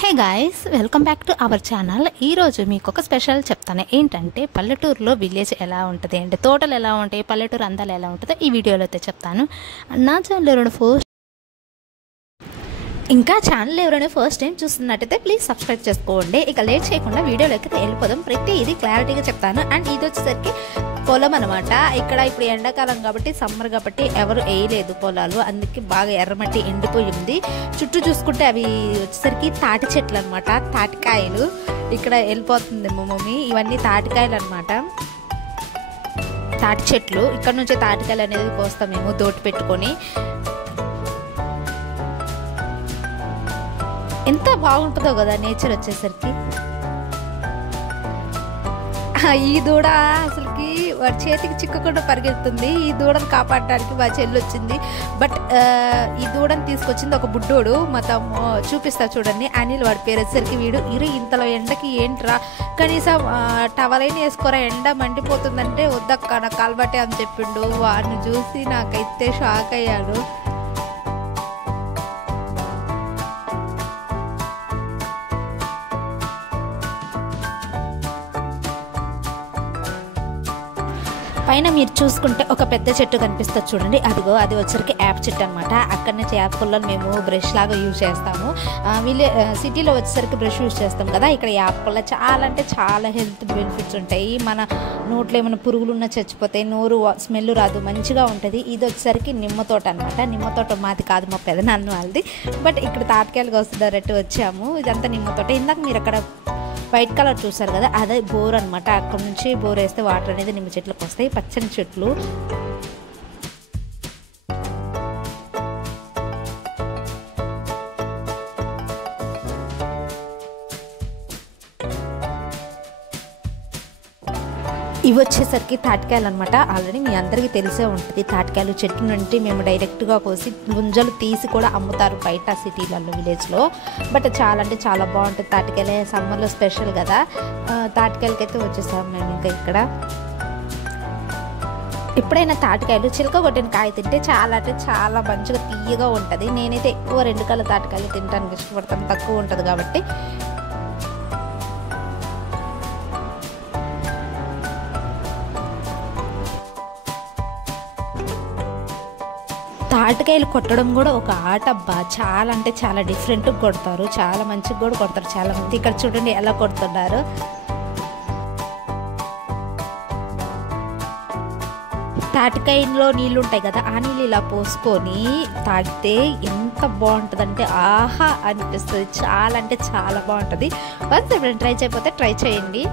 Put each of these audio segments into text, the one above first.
Hey guys, welcome back to our channel. ఈరోజు మీకు ఒక స్పెషల్ చెప్తాను. ఏంటంటే పల్లెటూరులో విలేజ్ ఎలా ఉంటుంది అంటే తోటలు ఎలా ఉంటాయి, పల్లెటూరు అందాలు ఎలా ఉంటుందో ఈ వీడియోలో అయితే చెప్తాను. నా ఛానల్ ఇంకా ఛానల్ ఎవరైనా ఫస్ట్ టైం చూస్తున్నట్టయితే ప్లీజ్ సబ్స్క్రైబ్ చేసుకోండి. ఇక లేట్ చేయకుండా వీడియోలోకి వెళ్ళిపోదాం. ప్రతి ఇది క్లారిటీగా చెప్తాను. అండ్ ఇది వచ్చేసరికి పొలం అనమాట. ఇక్కడ ఇప్పుడు ఎండాకాలం కాబట్టి, సమ్మర్ కాబట్టి ఎవరు వేయలేదు పొలాలు, అందుకే బాగా ఎర్రమట్టి ఎండిపోయి ఉంది. చుట్టూ చూసుకుంటే అవి వచ్చేసరికి తాటి చెట్లు అనమాట, తాటికాయలు. ఇక్కడ వెళ్ళిపోతుంది మా మమ్మీ. ఇవన్నీ తాటికాయలు అనమాట, తాటి చెట్లు. ఇక్కడ నుంచే తాటికాయలు అనేది కోస్తాం మేము తోటి పెట్టుకొని. ఎంత బాగుంటుందో కదా నేచర్ వచ్చేసరికి. ఈ దూడ అసలుకి వాడి చేతికి చిక్కకుండా పరిగెత్తుంది. ఈ దూడను కాపాడడానికి మా చెల్లి వచ్చింది. బట్ ఈ దూడను తీసుకొచ్చింది ఒక బుడ్డోడు. మొత్తం చూపిస్తా చూడండి. అనిల్ వాడి పేరు వచ్చేసరికి. వీడు ఇంతలో ఎండకి ఏంట్రా, కనీసం టవలైన వేసుకోరా, ఎండ మండిపోతుందంటే వద్దక్క నా కాల్బట్టే అని చెప్పిండు. వాడిని చూసి నాకైతే షాక్ అయ్యాడు. పైన మీరు చూసుకుంటే ఒక పెద్ద చెట్టు కనిపిస్తుంది చూడండి, అదిగో అది వచ్చరికి యాప్ చెట్టు అనమాట. అక్కడి నుంచి యాప్ పుల్లను మేము బ్రష్ లాగా యూజ్ చేస్తాము. సిటీలో వచ్చేసరికి బ్రష్ యూజ్ చేస్తాం కదా, ఇక్కడ యాప్ పుల్ల చాలా అంటే చాలా హెల్త్ బెనిఫిట్స్ ఉంటాయి. మన నోట్లో ఏమైనా పురుగులు ఉన్నా చచ్చిపోతాయి, నోరు స్మెల్ రాదు, మంచిగా ఉంటుంది. ఇది వచ్చేసరికి నిమ్మ తోట అనమాట. నిమ్మ తోట మాది కాదు, మా పెదనాన్న వాళ్ళది. బట్ ఇక్కడ తాటికాయలు వస్తుందన్నట్టు వచ్చాము. ఇదంతా నిమ్మ తోట. ఇందాక మీరు అక్కడ వైట్ కలర్ చూసారు కదా, అదే బోర్ అనమాట. అక్కడ నుంచి బోర్ వేస్తే వాటర్ అనేది నిమ్మ చెట్లకు వస్తాయి. పచ్చని చెట్లు. ఇవి వచ్చేసరికి తాటికాయలు అనమాట. ఆల్రెడీ మీ అందరికీ తెలిసే ఉంటుంది. తాటికాయలు చెట్టు నుండి మేము డైరెక్ట్గా కోసి గుంజలు తీసి కూడా అమ్ముతారు బయట సిటీలలో, విలేజ్లో. బట్ చాలా అంటే చాలా బాగుంటుంది. తాటికాయలే సమ్మర్లో స్పెషల్ కదా. తాటికాయలకైతే వచ్చేసాం మేము. ఇంకా ఇక్కడ ఎప్పుడైనా తాటికాయలు చిలక కొట్టిన కాయ తింటే చాలా అంటే చాలా మంచిగా తీయగా ఉంటుంది. నేనైతే ఎక్కువ 2 కాయల తాటికాయలు తినడానికి ఇష్టపడతాను, తక్కువ ఉంటుంది కాబట్టి. తాటికాయలు కొట్టడం కూడా ఒక ఆట అబ్బా. చాలా అంటే చాలా డిఫరెంట్గా కొడతారు, చాలా మంచిగా కూడా కొడతారు చాలా మంది. ఇక్కడ చూడండి ఎలా కొడుతున్నారు. తాటికాయలో నీళ్ళు ఉంటాయి కదా, ఆ నీళ్ళు ఇలా పోసుకొని తాగితే ఎంత బాగుంటుందంటే ఆహా అనిపిస్తుంది. చాలా అంటే చాలా బాగుంటుంది. వన్స్ ఎప్పుడైనా ట్రై చేయకపోతే ట్రై చేయండి.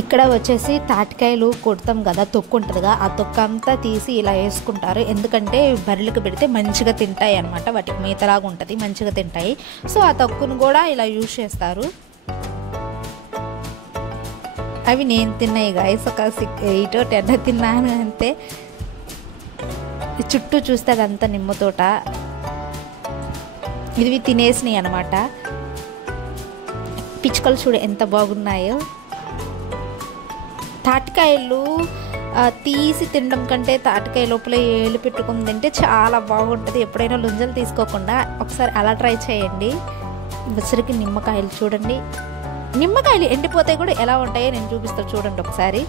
ఇక్కడ వచ్చేసి తాటికాయలు కొడతాం కదా, తొక్కు ఉంటుందిగా, ఆ తొక్కు అంతా తీసి ఇలా వేసుకుంటారు. ఎందుకంటే బర్రెలకు పెడితే మంచిగా తింటాయి అనమాట. వాటికి మేతలాగా ఉంటుంది, మంచిగా తింటాయి. సో ఆ తొక్కును కూడా ఇలా యూజ్ చేస్తారు. అవి నేను తిన్నాయి గాయస్, ఒక 8 or 10 తిన్నాను అంతే. చుట్టూ చూస్తే అదంతా నిమ్మ తోట. ఇవి తినేసినాయి అనమాట. పిచ్చుకలు చూడు ఎంత బాగున్నాయో. తాటికాయలు తీసి తినడం కంటే తాటికాయ లోపల ఏలు పెట్టుకుని తింటే చాలా బాగుంటుంది. ఎప్పుడైనా లుంజలు తీసుకోకుండా ఒకసారి అలా ట్రై చేయండి. వచ్చరికి నిమ్మకాయలు చూడండి. నిమ్మకాయలు ఎండిపోతే కూడా ఎలా ఉంటాయో నేను చూపిస్తాను చూడండి ఒకసారి.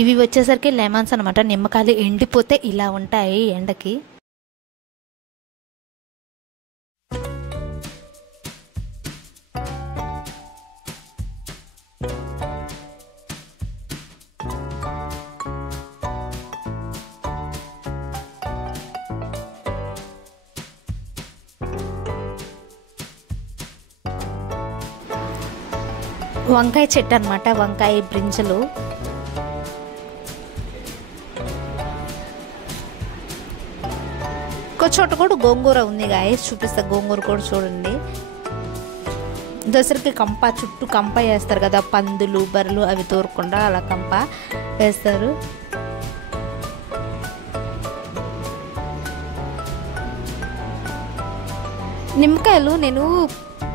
ఇవి వచ్చేసరికి లెమన్స్ అనమాట. నిమ్మకాయలు ఎండిపోతే ఇలా ఉంటాయి ఎండకి. వంకాయ చెట్టు అనమాట, వంకాయ బ్రింజలు. ఒక చోట కూడా గోంగూర ఉంది గాయస్, చూపిస్తా. గోంగూర కూడా చూడండి. దసరాకి కంప చుట్టూ కంప వేస్తారు కదా, పందులు బర్రెలు అవి తోరకుండా అలా కంప వేస్తారు. నిమ్మకాయలు నేను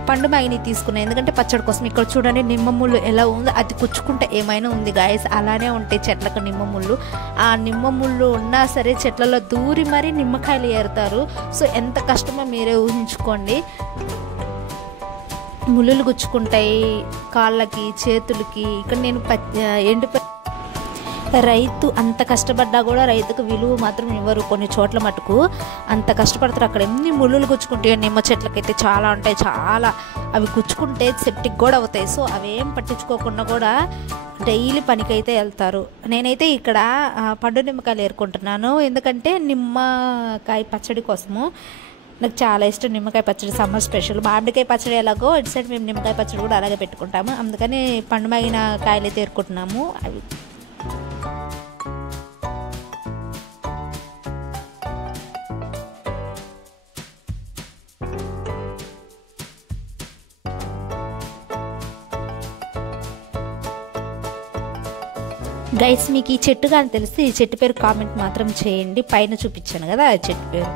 పండు మాగిని తీసుకున్నాను ఎందుకంటే పచ్చడి కోసం. ఇక్కడ చూడండి నిమ్మ ముళ్ళు ఎలా ఉందో, అది కుచ్చుకుంటే ఏమైనా ఉంది గాయస్, అలానే ఉంటాయి చెట్లకు నిమ్మ ముళ్ళు. ఆ నిమ్మ ముళ్ళు ఉన్నా సరే చెట్లలో దూరి మరీ నిమ్మకాయలు ఏరుతారు. సో ఎంత కష్టమో మీరే ఊహించుకోండి. ముళ్ళులు గుచ్చుకుంటాయి కాళ్ళకి చేతులకి. ఇక్కడ నేను రైతు అంత కష్టపడ్డా కూడా రైతుకు విలువ మాత్రం ఇవ్వరు. కొన్ని చోట్ల మటుకు అంత కష్టపడతారు. అక్కడ ఎన్ని ముళ్ళులు గుచ్చుకుంటాయో నిమ్మ చెట్లకైతే చాలా ఉంటాయి, చాలా. అవి గుచ్చుకుంటే సెప్టిక్ కూడా అవుతాయి. సో అవేం పట్టించుకోకుండా కూడా డైలీ పనికైతే వెళ్తారు. నేనైతే ఇక్కడ పండు నిమ్మకాయలు ఏరుకుంటున్నాను ఎందుకంటే నిమ్మకాయ పచ్చడి కోసము. నాకు చాలా ఇష్టం నిమ్మకాయ పచ్చడి, సమ్మర్ స్పెషల్. మామిడికాయ పచ్చడి ఎలాగో ఇటు సైడ్ మేము నిమ్మకాయ పచ్చడి కూడా అలాగే పెట్టుకుంటాము. అందుకని పండు మాగిన కాయలు అయితే ఏరుకుంటున్నాము. అవి గైస్ మీకు ఈ చెట్టు కానీ తెలిస్తే ఈ చెట్టు పేరు కామెంట్ మాత్రం చేయండి. పైన చూపించాను కదా ఆ చెట్టు పేరు.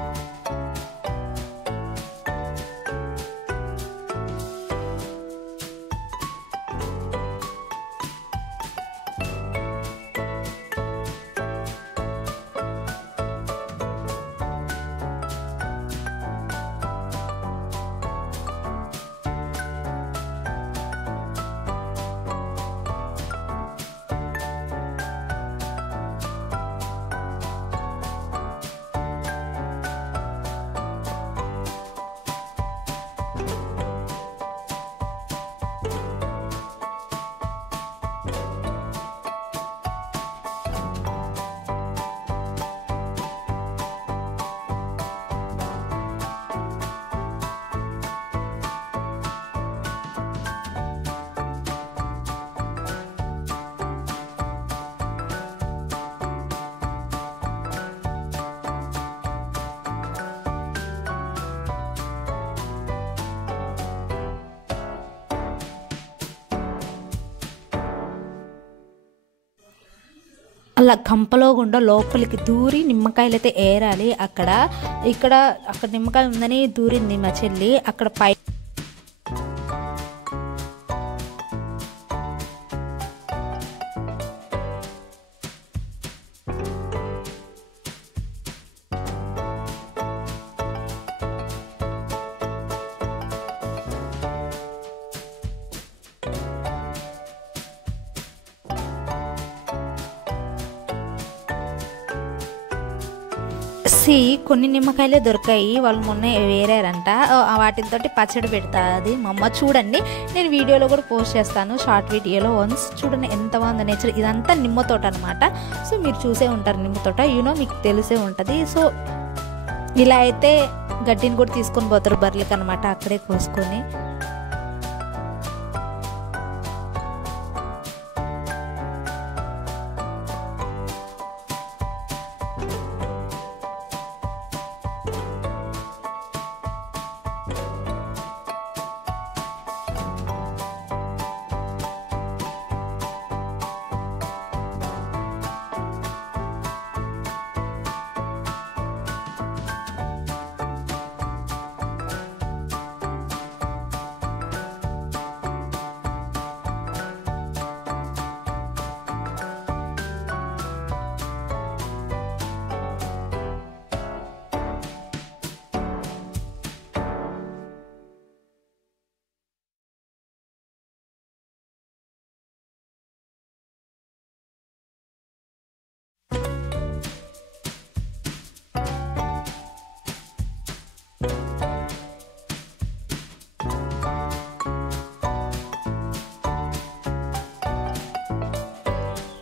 అలా కంపలో గుండా లోపలికి దూరి నిమ్మకాయలు అయితే ఏరాలి. అక్కడ నిమ్మకాయ ఉందని దూరింది మా చెల్లి. అక్కడ పై కొన్ని నిమ్మకాయలే దొరికాయి, వాళ్ళు మొన్న వేరారంట. వాటితో పచ్చడి పెడతాది మా అమ్మ. చూడండి నేను వీడియోలో కూడా పోస్ట్ చేస్తాను, షార్ట్ వీడియోలో. వన్స్ చూడండి ఎంత బాగుంది నేచర్. ఇదంతా నిమ్మ తోట అనమాట. సో మీరు చూసే ఉంటారు నిమ్మ తోట, మీకు తెలిసే ఉంటుంది. సో ఇలా అయితే గడ్డిని కూడా తీసుకొని పోతారు బర్రెలకి అనమాట, అక్కడే కోసుకొని.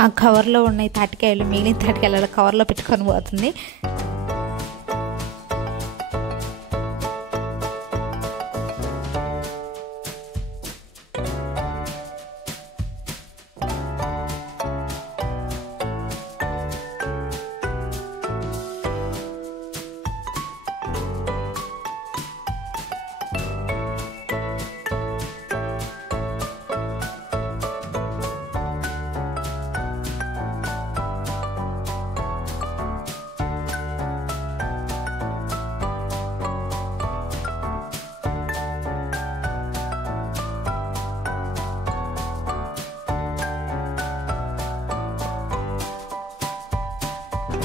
ఆ కవర్లో ఉన్నాయి తాటికాయలు, మిగిలిన తాటికాయలు కవర్లో పెట్టుకొని పోతుంది.